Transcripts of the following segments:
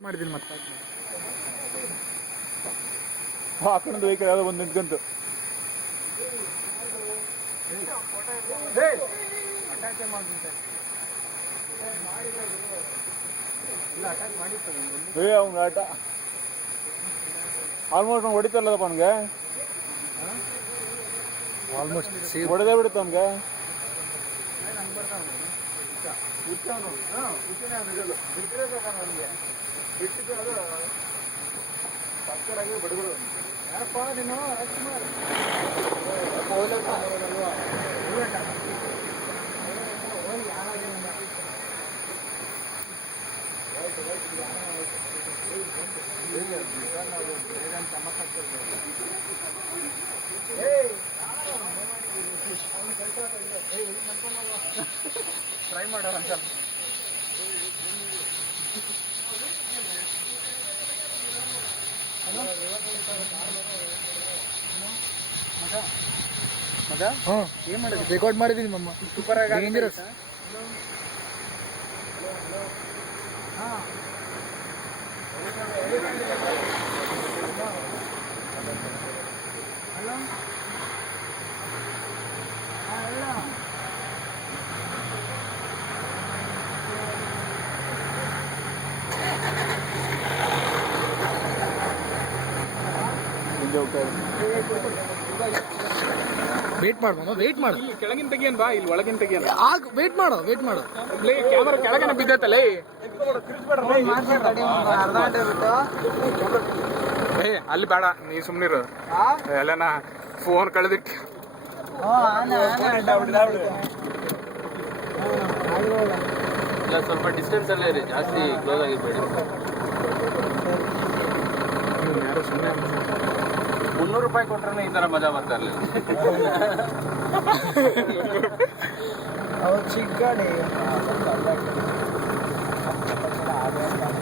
ಮಾಡಿದ್ದೀನಿ ಮತ್ತೆ ಆ ಕಡೆಯಿಂದ ವೆಹಿಕಲ್ ಯಾವುದೋ ಒಂದು ನಿಂತ್ಕಂತು ಅವ್ನಿಗೆ ಆಟ ಆಲ್ಮೋಸ್ಟ್ ಅವ್ನು ಹೊಡಿತಲ್ಲಪ್ಪ ಅವನಿಗೆ ಆಲ್ಮೋಸ್ಟ್ ಹೊಡೆದೇ ಬಿಡುತ್ತೆ ಅವನಿಗೆ ಯಾರಪ್ಪ ನೀನು ರಾಜ್ಕುಮಾರ್ ಟ್ರೈ ಮಾಡೋಣ ಅಂತ ಮಗ ಏನ್ ಮಾಡಿದ್ರಿ? ರೆಕಾರ್ಡ್ ಮಾಡಿದೀನಿ ಮಮ್ಮ. ಸೂಪರ್ ಆಗಿ ಡೇಂಜರಸ್. ವೇಟ್ ಮಾಡ್ಬೋದು, ವೇಟ್ ಮಾಡು. ಇಲ್ಲಿ ಕೆಳಗಿನ ತೆಗಿಯನ್ ಬಾ, ಇಲ್ಲಿ ಒಳಗಿನ ತೆಗಿಯನ್. ಆಗ ವೇಟ್ ಮಾಡು, ವೇಟ್ ಮಾಡು. ಕ್ಯಾಮರಾ ಕೆಳಗನೆ ಬಿದ್ದೈತಲ್ಲ. ಏ ಅಲ್ಲಿ ಬೇಡ, ನೀ ಸುಮ್ನಿರು. ಎಲ್ಲನ ಫೋನ್ ಕಳೆದಿಟ್ಟು ಸ್ವಲ್ಪ ಡಿಸ್ಟೆನ್ಸ್ ಅಲ್ಲೇ ಇರಿ, ಜಾಸ್ತಿ ಕ್ಲೋಸ್ ಆಗಿಬೇಡಿ. ಯಾರು ಸುಮ್ಮನೆ ₹300 ಕೊಟ್ರೆ ಈ ತರ ಮಜಾ ಬರ್ತಾ ಇರಲಿಲ್ಲ. ಚಿಕ್ಕಡಿ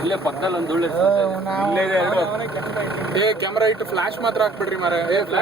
ಇಲ್ಲೇ ಪಕ್ಕದಲ್ಲಿ ಒಂದು ಧೂಳು ಇಲ್ಲೇ ಇದೆ ಎರಡು. ಕ್ಯಾಮ್ರಾ ಇಟ್ಟು ಫ್ಲಾಶ್ ಮಾತ್ರ ಹಾಕ್ಬಿಡ್ರಿ ಮಾರ.